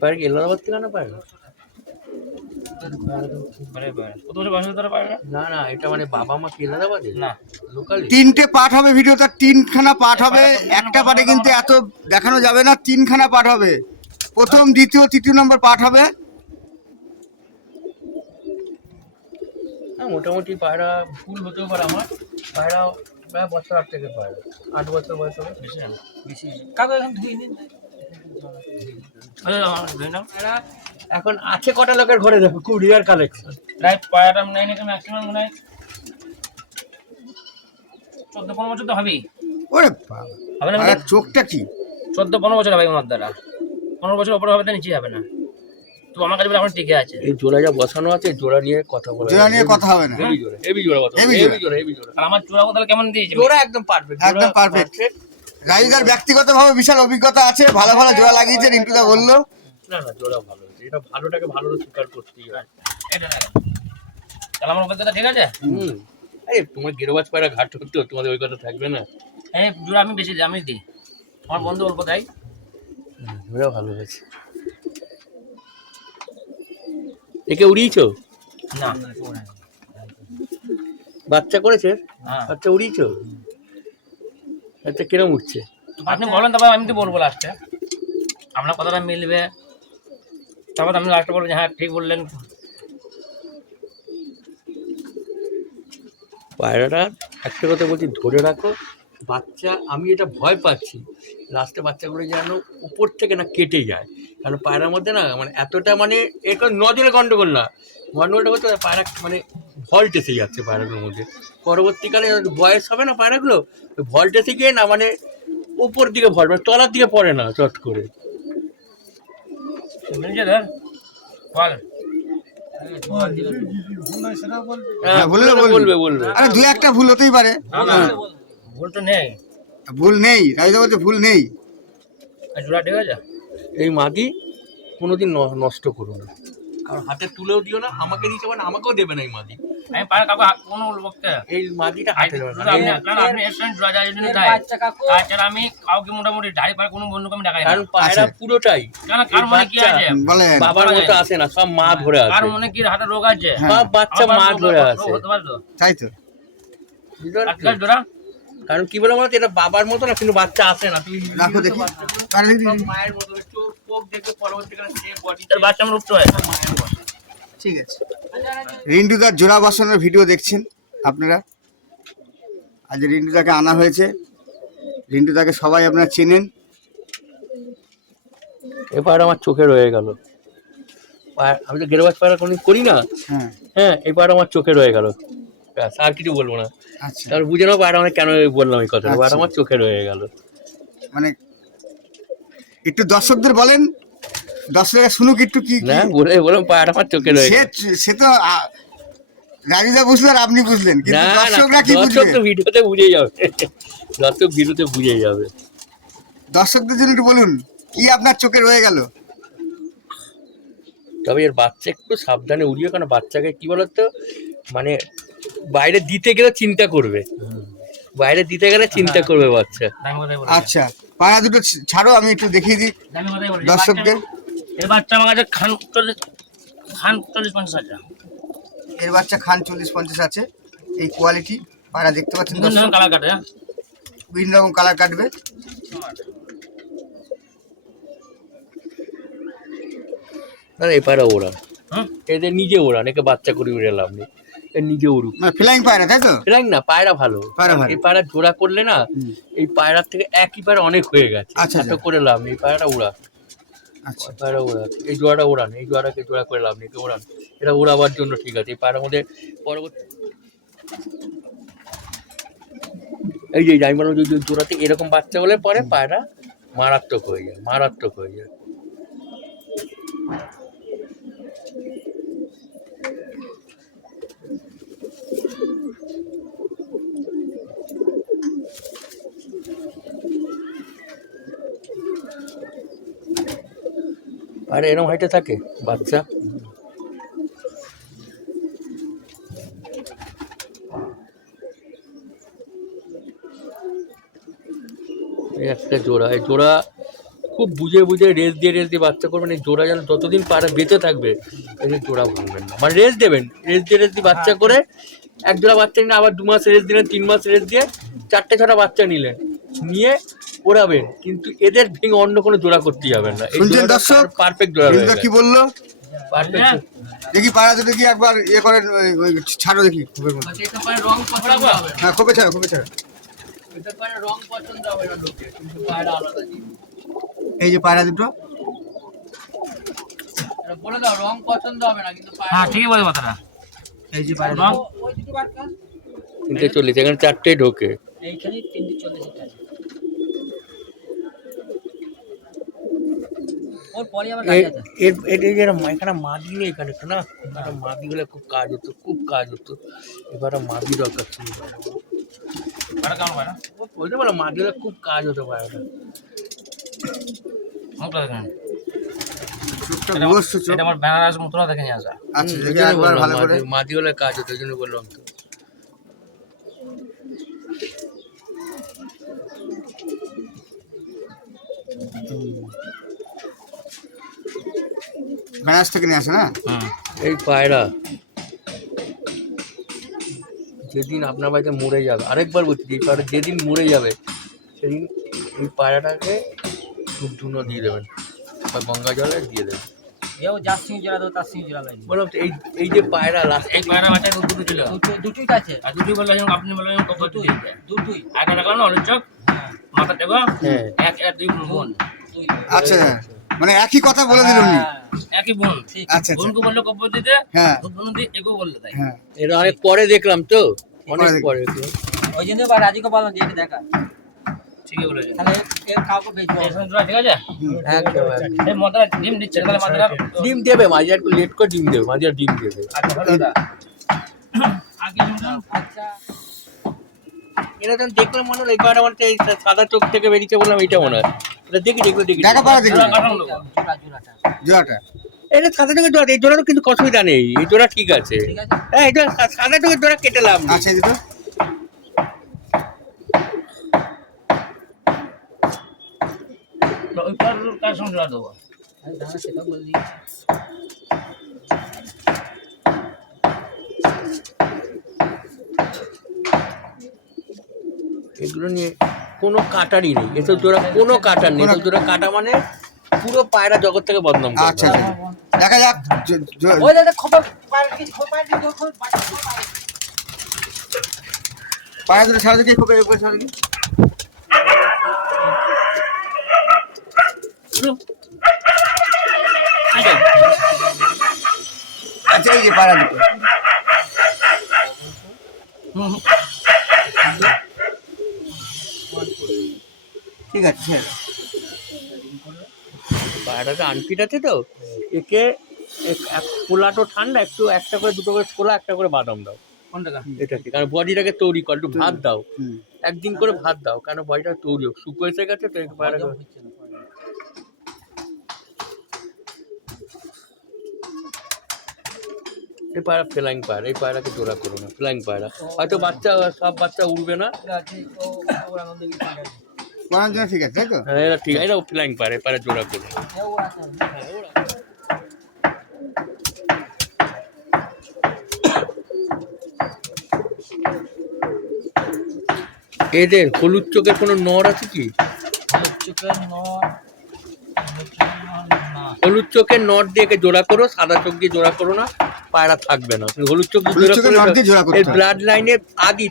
পারে কি এলাহাবাদ থেকে আনা পারে না? কত বছর বয়স ধরে পায়রা? না এটা মানে বাবা মা কি এলাহাবাদে না। লোকালি। 3টে পার্ট হবে ভিডিওটা, 3খানা পার্ট হবে। একটা পার্টে কিন্তু এত দেখানো যাবে না, 3খানা পার্ট হবে। প্রথম, দ্বিতীয়, তৃতীয় নম্বর পার্ট হবে। হ্যাঁ, মোটামুটি পায়রা ফুল হতেও পারে আমার পায়রা প্রায় বছর 8 থেকে পায়রা 8 বছর বয়স হবে। বেশি কাগজ এখন ধুয়ে নিন। এখন আছে কটা লোকের ঘরে, দেখো খুব রিয়ার কালেকশন। প্রায় পায়রাটা নেই নাকি ম্যাক্সিমাম মনে হয় 14-15 বছর তো হবেই। ওরে বাবা, হবে না? আর চোখটা কি! 14-15 বছর হবে ওনার দ্বারা। 15 বছর উপরে হবে তো নিচে হবে না। তো আমার কাছে বলে এখন টিকে আছে। এই জোড়া যা বসানো আছে, জোড়া নিয়ে কথা বলা জোড়া নিয়ে কথা হবে না। হেভি জোড়া কথা, Heavy জোড়া। হেভি জোড়া। আর আমার চূড়া কোথাও কেমন দিয়েছে? জোড়া একদম পারফেক্ট, একদম perfect। রাজুদার ব্যক্তিগতভাবে বিশাল অভিজ্ঞতা আছে, ভালো ভালো জোড়া লাগিয়েছে, রিন্টুদা বললো। না জোড়া ভালো, এটা ভালোটাকে ভালো স্বীকার করতেই হয়। এটা দেখেন। তাহলে আমার অভিজ্ঞতা ঠিক আছে? এই তোমার গেরোবাজ পায়রা ঘাট করতে, তোমাদের ওই কথা থাকবে না। এই জোড়া আমি বেশি আমি দিই। আমার বন্ধু অল্প দেয়। জোড়া ভালো হয়েছে। একে উড়িয়েছো? না। বাচ্চা করেছে? হ্যাঁ। বাচ্চা উড়িয়েছো? আচ্ছা, কিরম উঠছে? আপনি বলেন, তারপর আমি তো বলবো লাস্টে। আপনার কথাটা মিলবে, তারপর আপনি লাস্টে বলবেন হ্যাঁ ঠিক বললেন। পায়রাটা একটা কথা বলছি, ধরে রাখো। বাচ্চা, আমি এটা ভয় পাচ্ছি লাস্টে বাচ্চাগুলো যেন উপর থেকে না কেটে যায়, কারণ পায়রার মধ্যে না মানে এতটা মানে এরকম নজরে গন্ডগোল না, গন্ডগোলটা হচ্ছে পায়রা মানে ভল্ট এসে যাচ্ছে পায়রাগুলোর মধ্যে। পরবর্তীকালে বয়স হবে না পায়রাগুলো, ভল্ট এসে গিয়ে না মানে উপর দিকে ভল্ট, মানে তলার দিকে পড়ে না চট করে। বুঝছে ধর বল। হ্যাঁ, বলবে। আরে দু একটা ভুল হতেই পারে। না ভুল তো নেই। ভুল নেই, রাজুদা বলছে ভুল নেই। জোড়া ঠিক আছে? এই মাদি কোনোদিন নষ্ট করো না, কারণ হাতে তুলেও দিও না, আমাকে দিতে পারে না, আমাকেও দেবে না এই মাদি। আমি পায়রা কাউকে কোনো বলতে এই মাদিটা হাতে দেবে না। আপনি এসেছেন জোড়া যায় জন্য এর তাই বাচ্চা কাকু তাছাড়া আমি কাউকে মোটামুটি ঢাই পায় কোনো বন্ধুকে আমি দেখাই না কারণ পায়রা আচ্ছা। পুরোটাই কেন কার মনে কি আছে বলেন বাবার মতো আসে না, সব মা ধরে কার আছে। মনে কি হাতে রোগ আছে হ্যাঁ। সব বাচ্চা আমার মা রোগ- ধরে রোগ আছে, হতে পারে তো তাই তো বুঝতে পারছো? আজকাল জোড়া কারণ কি বলে বলতো, এটা বাবার মতো না, কিন্তু বাচ্চা আসে না। তুমি রাখো দেখি পায়রা দেখি সব মায়ের মতো একটু চোখ দেখে পরবর্তীকালে যে বডি তার বাচ্চা আমার রূপ হয় মায়ের মতো। ঠিক আছে। রিন্টুদার জোড়া বসানোর ভিডিও দেখছেন আপনারা। আজ রিন্টুদাকে আনা হয়েছে, রিন্টুদাকে সবাই আপনারা চেনেন। এবার আমার চোখে রয়ে গেল, আমি তো গেরবাজ পায়রা কোনদিন করি না। হ্যাঁ হ্যাঁ, এবার আমার চোখে রয়ে গেল, ব্যাস আর কিছু বলবো না। আচ্ছা, তাহলে বুঝে নাও পায়রা মানে কেন বললাম এই কথা, এবার আচ্ছা। আমার চোখে রয়ে গেল। মানে একটু দর্শকদের বলেন, দর্শকরা শুনুক একটু কি কি- না বললাম পায়রা আমার চোখে রয়ে সে গেল। সে তো রাজুদা বুঝলো আর আপনি বুঝলেন, কিন্তু না না, দর্শকরা কি দর্শক বুঝবে? তো ভিডিওতে বুঝে যাবে, দর্শক ভিডিওতে বুঝে যাবে। দর্শকদের জন্য একটু বলুন কি আপনার চোখে রয়ে গেল। তবে এর বাচ্চা একটু সাবধানে উড়িয়ে, কারণ বাচ্চাকে কি বলতো, মানে বাইরে দিতে গেলে চিন্তা করবে, বাইরে দিতে গেলে চিন্তা করবে বাচ্চা। দামি কথাই বলে আচ্ছা, পায়রা দুটো ছাড়ো, আমি একটু দেখিয়ে দিই দামি কথাই বলে দর্শকদের। এর বাচ্চা আমার কাছে খান 40-50 হাজার এর বাচ্চা খান 40-50 আছে, এই কোয়ালিটি পায়রা দেখতে পাচ্ছেন বিভিন্ন দর্শক, কালার কাটে বিভিন্ন রকম কালার কাটবে। না এই পায়রা ওড়ান, হুম এদের নিজে ওড়ান, একে বাচ্চা করে উড়ে লাভ নেই, এর নিজে উড়ুক। মানে ফ্লাইং পায়রা, তাই তো? ফেরাং না, পায়রা ভালো, পায়রা ভালো। এই পায়রা জোড়া করলে না, হুম। এই পায়রার থেকে একই পায়রা অনেক হয়ে গেছে, আচ্ছা, এত আচ্ছা। করে লাভ নেই, পায়রাটা ওড়া, আচ্ছা, পায়রা ওড়া, এই জোড়াটা ওড়ান, এই জোড়াটাকে জোড়া করে লাভ নেই, একে ওড়ান, এটা ওড়াবার জন্য ঠিক আছে। এই পায়রার মধ্যে পরবর্তী এই যে আমি বললাম, যদি জোড়াতে এরকম বাচ্চা হলে পরে পায়রা মারাত্মক হয়ে যায়, মারাত্মক হয়ে যায়। আর এরকম হাইটে থাকে বাচ্চা, এই একটা জোড়া, এই জোড়া খুব বুঝে বুঝে রেস দিয়ে বাচ্চা করবেন। এই জোড়া যেন যতদিন পায়রা বেঁচে থাকবে, এই জোড়া ভাঙবেন না, মানে রেস দেবেন, রেস দিয়ে বাচ্চা করে এক জোড়া বাচ্চা নিলে আবার 2 মাস রেস দিলেন, 3 মাস রেস দিয়ে 4-6টা বাচ্চা নিলেন, নিয়ে ওড়াবেন, কিন্তু এদের ভেঙে অন্য কোনো জোড়া করতে যাবেন না। এই শুনছেন দর্শক? পারফেক্ট জোড়া রয়ে রিন্টুদা কি গেছে, বললো পারফেক্ট। দেখি, পায়রা দুটো কি একবার ইয়ে করেন, ওই ছাড়ো দেখি খোপের মধ্যে। এটা পায়রা রং পছন্দ হবে না, হ্যাঁ, খোপে ছাড়ো, খোপে ছাড়ো। এটা পায়রা রং পছন্দ হবে না লোকের, কিন্তু পায়রা আলাদা জিনিস। এই যে পায়রা দুটো, এটা বলে দাও রং পছন্দ হবে না, কিন্তু পায়রা হ্যাঁ ঠিকই বলে কথাটা এই যে পায়রা রং দুটো। ওই দুটো বার কর। 340, এখানে 4টে ঢোকে। এইখানে 340 আছে। ওর পরে আবার কাজ আছে। এখানে মাদি নেই, এখানে তো না, এখানে মাদি হলে খুব কাজ হতো, খুব কাজ হতো। এবারে মাদি দরকার ছিল, কাটা কেমন পায় না বলতে পারো মাদি হলে খুব কাজ হতো পায়রাটা। মুখটা দেখেন চোখটা ঘুরস্ত চোখ। এটা আমার বেনারস মুখটা দেখে নিয়ে আসা আচ্ছা, ওই দেখি জন্য একবার বললাম, ভালো করে। মাদি হলে কাজ হতো, ওই জন্য বললাম তো। বেনারস থেকে নিয়ে আসে না? এই পায়রা যেদিন আপনার বাড়িতে মরে যাবে, আরেকবার বলছি, এই পায়রা যেদিন মরে যাবে সেদিন এই পায়রাটাকে ধুনো দিয়ে দেবেন বা গঙ্গা জলে দিয়ে দেবেন। এও যার সিং জোড়া দেবো তার সিং জোড়া লাগবে। বললাম তো, এই যে পায়রা লাস্ট, এই পায়রা বাচ্চা দুটো ছিল দুটোই আছে। আর দুটোই বললো আপনি বললেন কত দুটোই দুটোই। একটা দেখো না অনেক চোখ হ্যাঁ, মাথা টেকো হ্যাঁ এক দুই বোন দুই। আচ্ছা, মানে একই কথা বলে দিল উনি। হ্যাঁ, একই বোন ঠিক। আচ্ছা, আচ্ছা, বোনকে বললো কব্বর দিতে হ্যাঁ, বোন দিয়ে এগো বললো তাই হ্যাঁ। এটা অনেক পরে দেখলাম তো, অনেক পরে পরে দেখলাম। ওই জন্য বা রাজিকে বললাম যে এটা দেখা, ঠিকই বলেছেন তাহলে এর কাউকে বেচবো। ঠিক আছে একদম একদম। এই মাথাটা ডিম দিচ্ছে তাহলে মাথাটা ডিম দেবে, মাঝে একটু লেট করে ডিম দেবে, মাঝে ডিম দেবে। আগে ডিমটা আচ্ছা, এটা যখন দেখলাম মনে হলো এবার আমার এই সাদা চোখ থেকে বেরিয়েছে, বললাম এইটা মনে হয়, এটা দেখি দেখা পাওয়া দেখি জোড়া কাটানো দেবো জোড়াটা। জোড়াটা। এটা সাদা চোখের জোড়া, এই জোড়া তো কিন্তু অসুবিধা নেই, এই জোড়া ঠিক আছে। ঠিক আছে। হ্যাঁ এই জোড়া সাদা চোখের জোড়া কেটে লাভ নেই। আচ্ছা এই দুটো ওই কার সঙ্গে জোড়া দেবো? আমি দাঁড়া সেটা বলে দিয়েছি। এগুলো নিয়ে কোনো কাটারই নেই, এসব জোড়া কোনো কাটার নেই, এসব জোড়া কাটা মানে পুরো পায়রা জগৎ থেকে বদনাম করবে। আচ্ছা আচ্ছা দেখা যাক ওই দাদা খোপা পায়ের দিকে খোপা দিকে পায়রা দুটো ছাড়া দেখি খুব ছাড়া দেখি আচ্ছা এই যে পায়রা দুটো ঠিক আছে ছেড়ে দাও। পায়রাটা আনফিট আছে তো, একে পোলাটো ঠান্ডা, একটু একটা করে দুটো করে ছোলা, একটা করে বাদাম দাও কোনটা? এটাকে, কারণ বডিটাকে তৈরি কর, একটু ভাত দাও, হুম। একদিন করে ভাত দাও, কেন বডিটা তৈরি হোক, শুকো এসে গেছে তো পায়রা। এই পায়রা ফ্লাইং পায়রা, এই পায়রাকে জোড়া করো না, ফ্লাইং পায়রা হয়তো বাচ্চা, সব বাচ্চা উড়বে না। পড়ার জন্য ঠিক আছে তাই তো হ্যাঁ এরা ঠিক আছে, এরা ফ্লাইং পায়রা, এই পায়রা জোড়া করো। এদের হলুদ চোখের কোনো নর আছে কি? হলুদ চোখের নট দিয়ে একে জোড়া করো, সাদা চোখ দিয়ে জোড়া করো না, পায়রা থাকবে না। হলুদ চোখ দিয়ে হলুদ চোখের নট দিয়ে জোড়া জোড়া করতে এর হবে। ব্লাড লাইনে আদি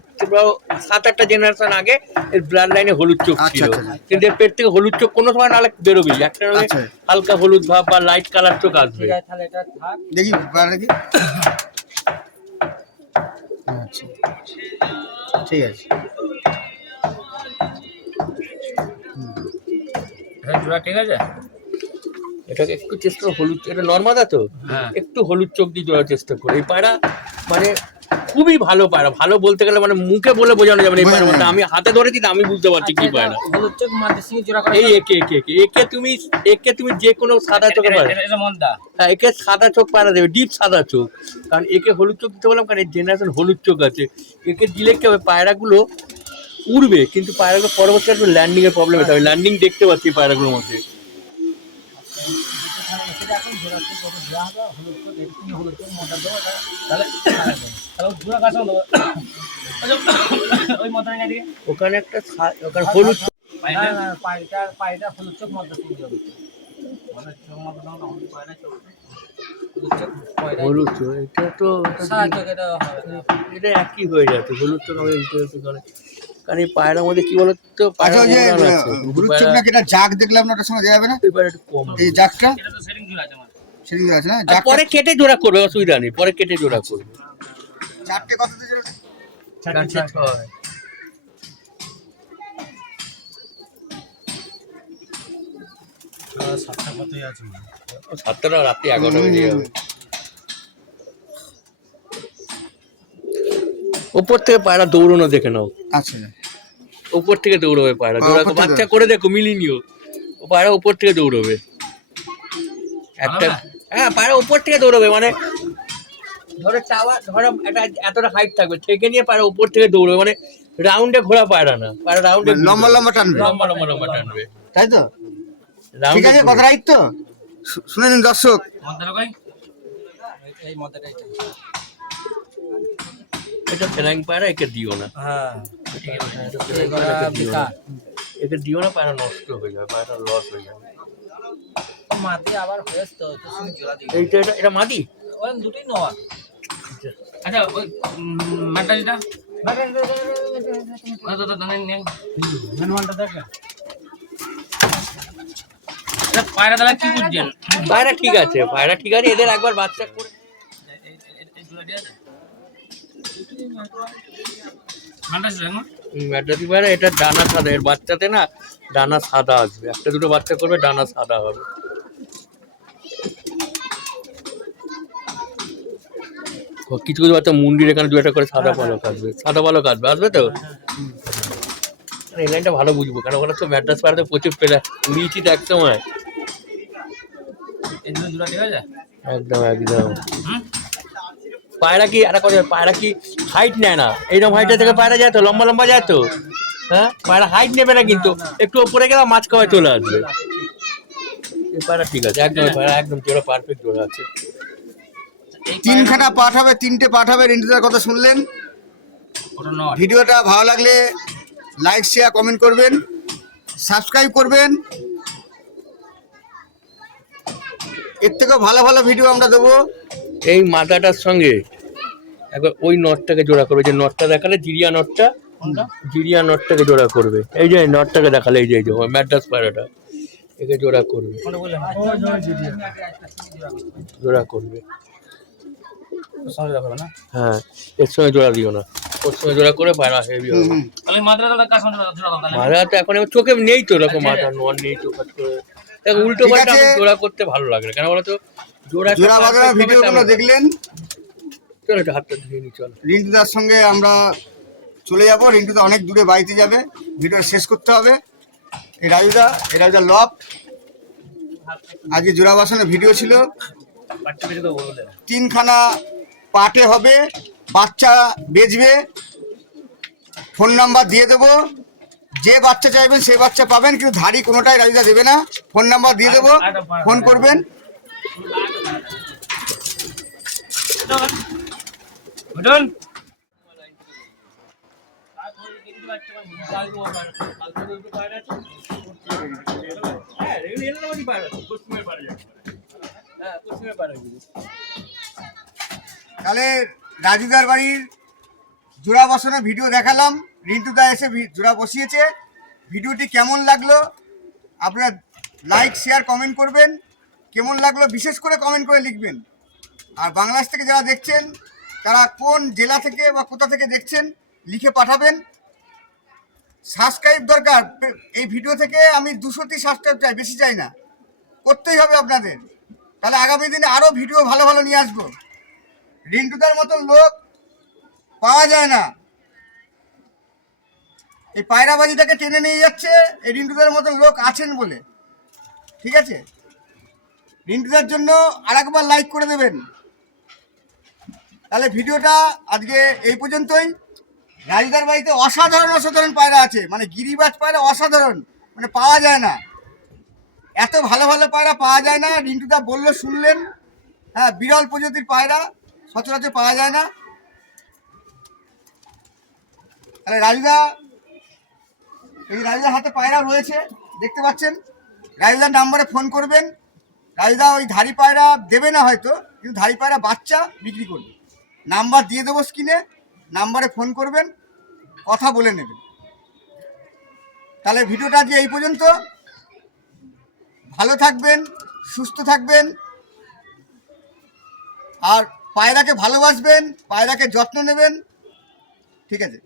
7-8টা জেনারেশন আগে এর ব্লাড লাইনে হলুদ চোখ আচ্ছা, ছিল, আচ্ছা। কিন্তু এর পেট থেকে হলুদ চোখ কোনো সময় নাহলে বেরোবেই, একটা নাহলে আচ্ছা। হালকা হলুদ ভাব বা লাইট কালার চোখ আসবে। ঠিক আছে তাহলে এটা থাক। দেখি পায়রা দেখি আচ্ছা ঠিক আছে জোড়া ঠিক আছে। এটাকে একটু চেষ্টা করো হলুদ, এটা নর্মাদা তো, হ্যাঁ। একটু হলুদ চোখ দিয়ে জোড়ার চেষ্টা করো। এই পায়রা মানে খুবই ভালো পায়রা, ভালো বলতে গেলে মানে মুখে বলে বোঝানো যাবে না এই পায়রা, মানে আমি হাতে ধরেছি তো আমি বুঝতে পারছি কি পায়রা। হলুদ চোখ মাদের সঙ্গে জোড়া করা এই একে তুমি যে কোনো সাদা চোখে পায়রা, এটা মন্দা। হ্যাঁ একে সাদা চোখ পায়রা দেবে, ডিপ সাদা চোখ, কারণ একে হলুদ চোখ দিতে বললাম কারণ এই জেনারেশন হলুদ চোখ আছে। একে দিলে কি হবে, পায়রাগুলো উড়বে, কিন্তু পায়রাগুলো পরবর্তী একটু ল্যান্ডিং এর প্রবলেম হতে হবে, ল্যান্ডিং দেখতে পাচ্ছি পায়রাগুলোর মধ্যে। এখন জোড়া চোখ কত দেওয়া হবে হলুদ চোখ এরকম হলুদ চোখ মোটা দেবো তাহলে তাহলে জোড়া কাছে দেবো। ওই মতো না দিকে ওখানে একটা ওখানে হলুদ পায়টা হলুদ চোখ মধ্যে সঙ্গে হবে মানে চোখ মধ্যে না হলুদ পায়রা চোখ হলুদ চোখ পায়রা হলুদ চোখ, এটা তো সাদা চোখ এটা হবে না। এটা একই হয়ে যাচ্ছে, হলুদ চোখ আমি কারণ এই পায়রার মধ্যে কি বলতো, আচ্ছা পায়রা ওই যে মোড়ানো আছে, হলুদ চোখ নাকি এটা জাগ দেখলাম না ওটার সঙ্গে দেওয়া যাবে না এই পায়রা একটু কম। এই জাগটা এটা তো সেটিং জোড়া আছে আমার। সেদিকে আছে না আর জাগটা পরে কেটে জোড়া করবে, অসুবিধা নেই, পরে কেটে জোড়া করবে। চারটে কত দিয়ে চারটে ছয়। ও 7টা রাত্রি 11টা বেজে যাবে। ওপর থেকে পায়রা দৌড়ানো দেখে নাও, আচ্ছা ওপর থেকে দৌড়বে পায়রা, ওপর জোড়া থেকে বাচ্চা দৌড়াবে। করে দেখো মিলিনিও, ও পায়রা ওপর থেকে দৌড়বে একটা, হ্যাঁ পায়রা ওপর থেকে দৌড়বে, মানে ধরো টাওয়ার, ধরো একটা এতটা হাইট থাকবে, থেকে নিয়ে পায়রা উপর থেকে দৌড়বে, মানে রাউন্ডে ঘোরা পায়রা না, পায়রা রাউন্ডে লম্বা লম্বা টানবে লম্বা লম্বা লম্বা টানবে, তাই তো ঠিক রাউন্ডে আছে কথা রাইট তো শুনে নিন দর্শক মন্দার কই? এই মধ্যেটাই এটা ফ্লাইং পায়রা, একে দিও না, হ্যাঁ একে দিও না, একে দিও না, পায়রা নষ্ট হয়ে যাবে, পায়রা লস হয়ে যাবে। মাটি আবার হয়েছে তো তোর সঙ্গে জোড়া দিই এইটা এটা মাদি, ওরা দুটোই নয় আচ্ছা ওই মাটা যেটা ওটা তো দানে নেই। মেনুয়ালটা দেখে এটা পায়রা দালা কি বুঝছেন? পায়রা ঠিক আছে, পায়রা ঠিক আছে, এদের একবার বাচ্চা করে এই জোড়া দিয়ে আছে। মাটা ছিল না? ম্যাডাতি পায়রা, এটা ডানা সাদা, এর বাচ্চাতে না ডানা সাদা আসবে, একটা দুটো বাচ্চা করবে ডানা সাদা হবে। কিছু কিছু বাচ্চা মুন্ডির এখানে দু একটা করে সাদা পালক আসবে, সাদা পালক আসবে, আসবে তো এই লাইনটা ভালো বুঝবো, কারণ ওখানে তো ম্যাড্রাস পাড়াতে প্রচুর পেলা উড়িয়েছি তো এক সময়। এই দুটো জোড়া ঠিক আছে? একদম একদম। হুম? পায়রা কি একটা কথা, পায়রা কি হাইট নেয় না? এইরকম হাইটের থেকে পায়রা যায় তো, লম্বা লম্বা যায় তো। হ্যাঁ, পায়রা হাইট নেবে না, কিন্তু একটু ওপরে গেলে মাছ খাওয়ায় চলে আসবে। এই পায়রা ঠিক আছে, একদম পায়রা একদম জোড়া পারফেক্ট জোড়া আছে। এই তিনখানা পাঠ হবে, 3টে পাঠ হবে। রিন্টুদার কথা শুনলেন। ওটা নট। ভিডিওটা ভালো লাগলে লাইক শেয়ার কমেন্ট করবেন, সাবস্ক্রাইব করবেন। এর থেকেও ভালো ভালো ভিডিও আমরা দেবো। এই মাথাটার সঙ্গে একবার ওই নটটাকে জোড়া করবে, যে নটটা দেখালে জিরিয়া নটটা, জিরিয়া নটটাকে জোড়া করবে। এই যে নটটাকে দেখালে, এই যে ম্যাড্রাস পায়রাটা, একে জোড়া করবে, কোনটা বললেন? জোড়া করবে। ওর সঙ্গে দেখাবে না? হ্যাঁ, এর সঙ্গে জোড়া দিও না, ওর সঙ্গে জোড়া করে পায়রা হেভি হবে। তাহলে মাদ্রাসা কার সঙ্গে জোড়া দাও তাহলে? মাথা তো এখন আমার চোখে নেই তো, এরকম মাথা নোয়ার নেই তো, কাজ করে দেখো উল্টো ঠিক পাল্টা আছে। আমি জোড়া করতে ভালো লাগে না, কেন বলো তো? জোড়া জোড়া বাঁধানোর ভিডিওগুলো দেখলেন। চলো একটু হাতটা ধুয়ে নি, চলো। রিন্টুদার সঙ্গে আমরা চলে যাব। রিন্টুদা অনেক দূরে বাড়িতে যাবে, ভিডিও শেষ করতে হবে। এই রাজুদা লব আজকে জোড়া বাসনের ভিডিও ছিল। বাচ্চা বেরিয়ে দেবো বলে। 3খানা পাটে হবে, বাচ্চা বেচবে। ফোন নাম্বার দিয়ে দেবো, যে বাচ্চা চাইবেন সেই বাচ্চা পাবেন, কিন্তু ধাড়ি কোনোটাই রাজুদা দেবে না। ফোন নাম্বার দিয়ে দেবো, ফোন করবেন। বুঝুন? তাহলে রাজুদার বাড়ির জোড়া বসানোর ভিডিও দেখালাম। রিন্টুদা এসে জোড়া বসিয়েছে। ভিডিওটি কেমন লাগলো আপনারা লাইক শেয়ার কমেন্ট করবেন। কেমন লাগলো বিশেষ করে কমেন্ট করে লিখবেন। আর বাংলাদেশ থেকে যারা দেখছেন তারা কোন জেলা থেকে বা কোথা থেকে দেখছেন লিখে পাঠাবেন। সাবস্ক্রাইব দরকার। এই ভিডিও থেকে আমি 200টি সাবস্ক্রাইব চাই, বেশি চাই না। করতেই হবে আপনাদের, তাহলে আগামী দিনে আরও ভিডিও ভালো ভালো নিয়ে আসবো। রিন্টুদার মতন লোক পাওয়া যায় না। এই পায়রাবাজিটাকে টেনে নিয়ে যাচ্ছে এই রিন্টুদার মতন লোক আছেন বলে। ঠিক আছে, রিন্টুদার জন্য আরেকবার লাইক করে দেবেন। তাহলে ভিডিওটা আজকে এই পর্যন্তই। রাজুদার বাড়িতে অসাধারণ পায়রা আছে, মানে গিরিবাজ পায়রা অসাধারণ, মানে পাওয়া যায় না। এত ভালো ভালো পায়রা পাওয়া যায় না। রিন্টুদা বললো শুনলেন। হ্যাঁ, বিরল প্রজাতির পায়রা সচরাচর পাওয়া যায় না। তাহলে রাজুদার হাতে পায়রা রয়েছে, দেখতে পাচ্ছেন। রাজুদার নাম্বারে ফোন করবেন। রাজুদা ওই ধাড়ি পায়রা দেবে না হয়তো, কিন্তু ধাড়ি পায়রা বাচ্চা বিক্রি করবে। নাম্বার দিয়ে দেবো স্ক্রিনে, নাম্বারে ফোন করবেন, কথা বলে নেবেন। তাহলে ভিডিওটা আজকে এই পর্যন্ত। ভালো থাকবেন, সুস্থ থাকবেন, আর পায়রাকে ভালোবাসবেন, পায়রাকে যত্ন নেবেন। ঠিক আছে।